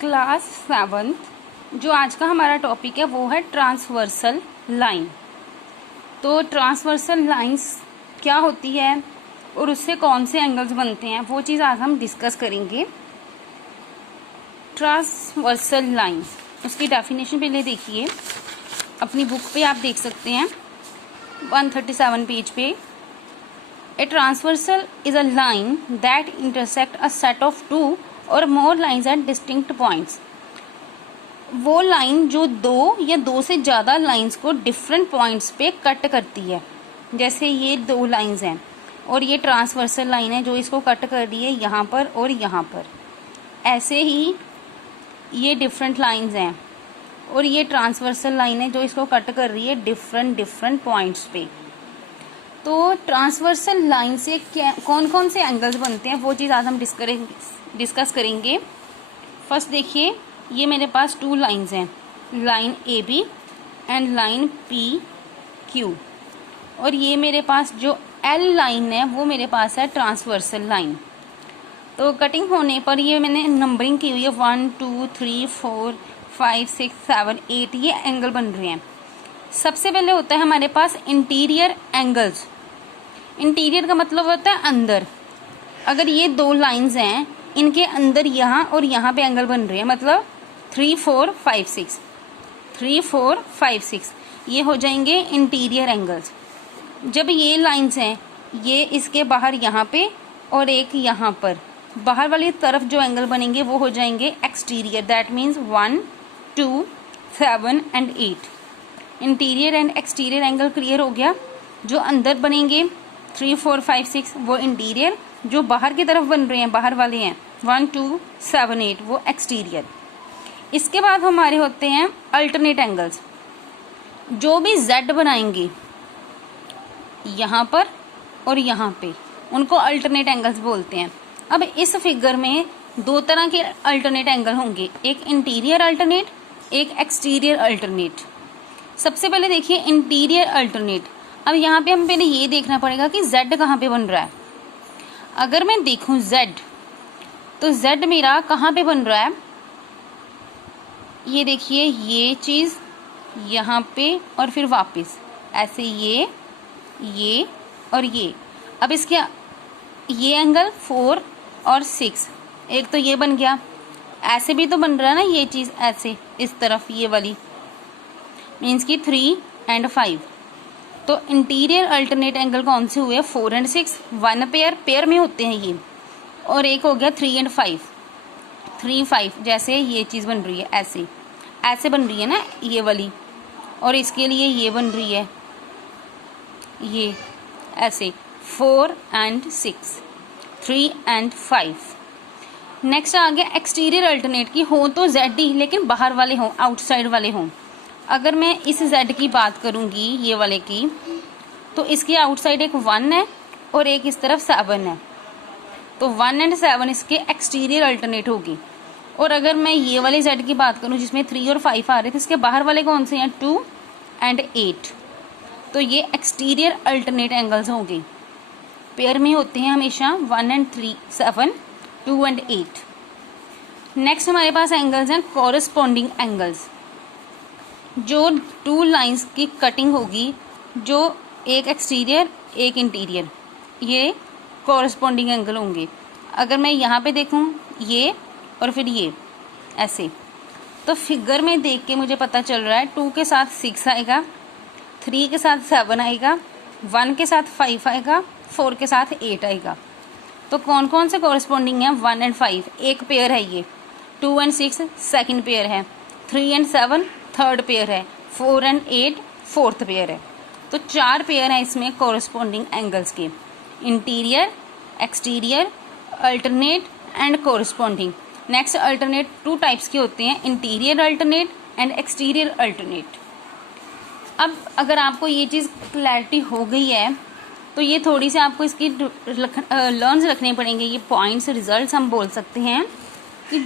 Class 7th जो आज का हमारा टॉपिक है वो है ट्रांसवर्सल लाइन। तो ट्रांसवर्सल लाइंस क्या होती है और उससे कौन से एंगल्स बनते हैं वो चीज़ आज हम डिस्कस करेंगे। ट्रांसवर्सल लाइंस, उसकी डेफिनेशन पहले देखिए, अपनी बुक पे आप देख सकते हैं 137 पेज पे। A transversal is a line that intersect a set of two or more lines at distinct points. वो लाइन जो दो या दो से ज़्यादा लाइंस को डिफरेंट पॉइंट्स पे कट करती है। जैसे ये दो लाइंस हैं और ये ट्रांसवर्सल लाइन है जो इसको कट कर रही है यहाँ पर और यहाँ पर। ऐसे ही ये डिफरेंट लाइंस हैं और ये ट्रांसवर्सल लाइन है जो इसको कट कर रही है डिफरेंट पॉइंट्स पे। तो ट्रांसवर्सल लाइन से कौन कौन से एंगल्स बनते हैं वो चीज़ आज हम डिस्कस करेंगे। फर्स्ट देखिए, ये मेरे पास टू लाइंस हैं, line A B and line P Q, और ये मेरे पास जो एल लाइन है वो मेरे पास है ट्रांसवर्सल लाइन। तो कटिंग होने पर ये मैंने नंबरिंग की हुई है 1 2 3 4 5 6 7 8, ये एंगल बन रहे हैं। सबसे पहले होता है हमारे पास इंटीरियर एंगल्स। इंटीरियर का मतलब होता है अंदर। अगर ये दो लाइंस हैं, इनके अंदर यहाँ और यहाँ पे एंगल बन रहे हैं, मतलब 3 4 5 6 3 4 5 6, ये हो जाएंगे इंटीरियर एंगल्स। जब ये लाइंस हैं, ये इसके बाहर यहाँ पे और एक यहाँ पर, बाहर वाली तरफ जो एंगल बनेंगे वो हो जाएंगे exterior. That means 1 2 7 and 8। Interior and exterior angle clear हो गया। जो अंदर बनेंगे 3 4 5 6 वो इंटीरियर, जो बाहर की तरफ बन रहे हैं, बाहर वाले हैं 1 2 7 8, वो एक्सटीरियर। इसके बाद हमारे होते हैं अल्टरनेट एंगल्स। जो भी जेड बनाएंगे यहाँ पर और यहाँ पे, उनको अल्टरनेट एंगल्स बोलते हैं। अब इस फिगर में दो तरह के अल्टरनेट एंगल होंगे, एक इंटीरियर अल्टरनेट, एक एक्सटीरियर अल्टरनेट। सबसे पहले देखिए इंटीरियर अल्टरनेट। अब यहाँ पे हम पहले ये देखना पड़ेगा कि z कहाँ पे बन रहा है। अगर मैं देखूँ z, तो z मेरा कहाँ पे बन रहा है, ये देखिए, ये चीज़ यहाँ पे और फिर वापस ऐसे ये और ये। अब इसके ये एंगल 4 और 6, एक तो ये बन गया। ऐसे भी तो बन रहा है ना ये चीज़, ऐसे इस तरफ ये वाली, मीन्स की 3 एंड 5। तो इंटीरियर अल्टरनेट एंगल कौन से हुए, 4 एंड 6, 1 पेयर में होते हैं ये, और एक हो गया 3 एंड 5, 3 5। जैसे ये चीज़ बन रही है, ऐसे बन रही है ना ये वाली, और इसके लिए ये बन रही है ये ऐसे 4 एंड 6, 3 एंड 5। नेक्स्ट आ गया एक्सटीरियर अल्टरनेट की, हो तो जेड ही लेकिन बाहर वाले हों, आउटसाइड वाले हों। अगर मैं इस z की बात करूँगी, ये वाले की, तो इसकी आउटसाइड एक 1 है और एक इस तरफ 7 है, तो 1 एंड 7 इसके एक्सटीरियर अल्टरनेट होगी। और अगर मैं ये वाले z की बात करूँ जिसमें 3 और 5 आ रहे थे, इसके बाहर वाले कौन से हैं, 2 एंड 8, तो ये एक्सटीरियर अल्टरनेट एंगल्स होंगे। पेयर में होते हैं हमेशा 1 एंड 3 7, 2 एंड 8। नेक्स्ट हमारे पास एंगल्स हैं कॉरस्पॉन्डिंग एंगल्स। जो टू लाइंस की कटिंग होगी, जो एक एक्सटीरियर एक इंटीरियर, ये कॉरस्पॉन्डिंग एंगल होंगे। अगर मैं यहाँ पे देखूँ ये और फिर ये ऐसे, तो फिगर में देख के मुझे पता चल रहा है 2 के साथ 6 आएगा, 3 के साथ 7 आएगा, 1 के साथ 5 आएगा, 4 के साथ 8 आएगा। तो कौन कौन से कॉरस्पॉन्डिंग है, 1 एंड 5 एक पेयर है, ये 2 एंड 6 सेकेंड पेयर है, 3 एंड 7 थर्ड पेयर है, 4 एंड 8 फोर्थ पेयर है। तो 4 पेयर हैं इसमें कॉरस्पॉन्डिंग एंगल्स के, interior, exterior, alternate and corresponding. Next alternate 2 types के होते हैं, interior alternate and exterior alternate. अब अगर आपको ये चीज़ क्लैरिटी हो गई है, तो ये थोड़ी सी आपको इसकी लर्न्स रखने पड़ेंगे, ये पॉइंट्स रिजल्ट्स हम बोल सकते हैं कि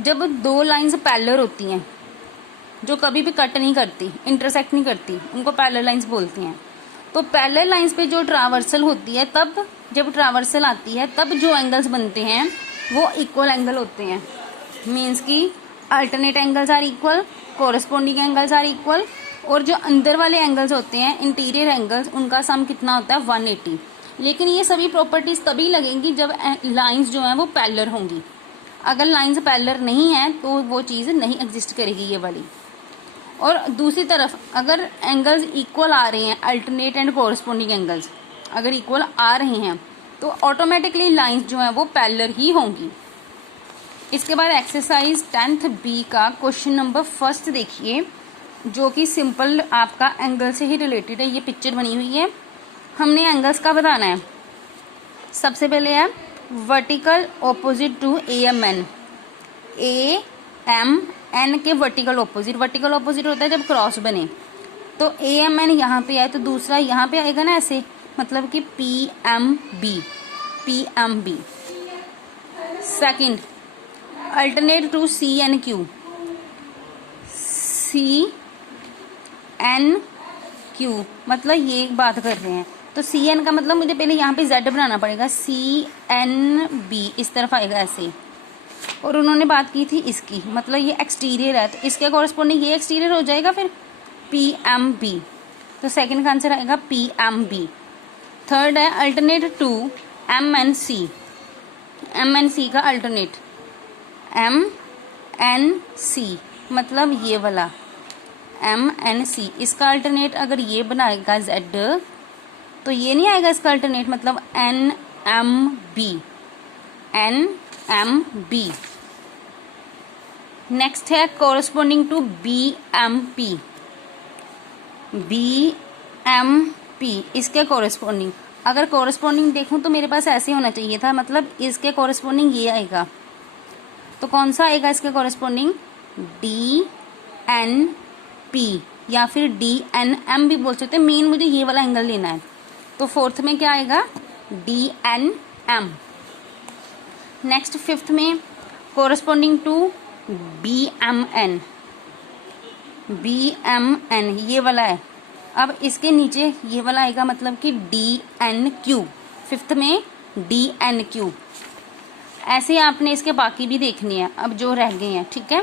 जब दो लाइंस पैरेलल होती हैं, जो कभी भी कट नहीं करती, इंटरसेक्ट नहीं करती, उनको पैरेलल लाइंस बोलते हैं। तो पैरेलल लाइंस पे जो ट्रावर्सल होती है, तब जब ट्रावर्सल आती है तब जो एंगल्स बनते हैं वो इक्वल एंगल होते हैं। मीन्स की alternate angles are equal, corresponding angles are equal, और जो अंदर वाले एंगल्स होते हैं इंटीरियर एंगल्स, उनका सम कितना होता है 180। लेकिन ये सभी प्रॉपर्टीज तभी लगेंगी जब लाइंस जो हैं वो पैरेलल होंगी। अगर लाइंस पैरेलल नहीं है तो वो चीज़ नहीं एग्जिस्ट करेगी ये वाली। और दूसरी तरफ अगर एंगल्स इक्वल आ रहे हैं, अल्टरनेट एंड कोरस्पॉन्डिंग एंगल्स अगर इक्वल आ रहे हैं तो ऑटोमेटिकली लाइंस जो हैं वो पैरेलल ही होंगी। इसके बाद एक्सरसाइज 10th B का क्वेश्चन नंबर 1 देखिए, जो कि सिंपल आपका एंगल से ही रिलेटेड है। ये पिक्चर बनी हुई है, हमने एंगल्स का बताना है। सबसे पहले है vertical opposite to AMN, AMN के वर्टिकल ऑपोजिट होता है जब क्रॉस बने, तो AMN यहाँ पे आए तो दूसरा यहाँ पे आएगा ना ऐसे, मतलब कि PMB। Second alternate to CNQ, CNQ मतलब ये बात कर रहे हैं, तो CN का मतलब मुझे पहले यहाँ पे Z बनाना पड़ेगा, CNB इस तरफ आएगा ऐसे। और उन्होंने बात की थी इसकी, मतलब ये एक्सटीरियर है तो इसके कॉरस्पॉन्डिंग ये एक्सटीरियर हो जाएगा फिर PMB, तो सेकंड का आंसर आएगा PMB। थर्ड है अल्टरनेट टू MNC का अल्टरनेट MNC मतलब ये वाला MNC, इसका अल्टरनेट अगर ये बनाएगा Z तो ये नहीं आएगा इसका अल्टरनेट, मतलब NMB। नेक्स्ट है कोरस्पॉन्डिंग टू BMP, इसके कोरस्पॉन्डिंग अगर कोरस्पॉन्डिंग देखूं तो मेरे पास ऐसे होना चाहिए था, मतलब इसके कोरस्पॉन्डिंग ये आएगा, तो कौन सा आएगा इसके कोरस्पॉन्डिंग DNP या फिर DNM भी बोल सकते हैं। मेन मुझे ये वाला एंगल लेना है, तो फोर्थ में क्या आएगा DNM। नेक्स्ट फिफ्थ में कोरस्पॉन्डिंग टू BMN ये वाला है। अब इसके नीचे ये वाला आएगा, मतलब कि DNQ, फिफ्थ में DNQ। ऐसे आपने इसके बाकी भी देखनी है, अब जो रह गए हैं, ठीक है।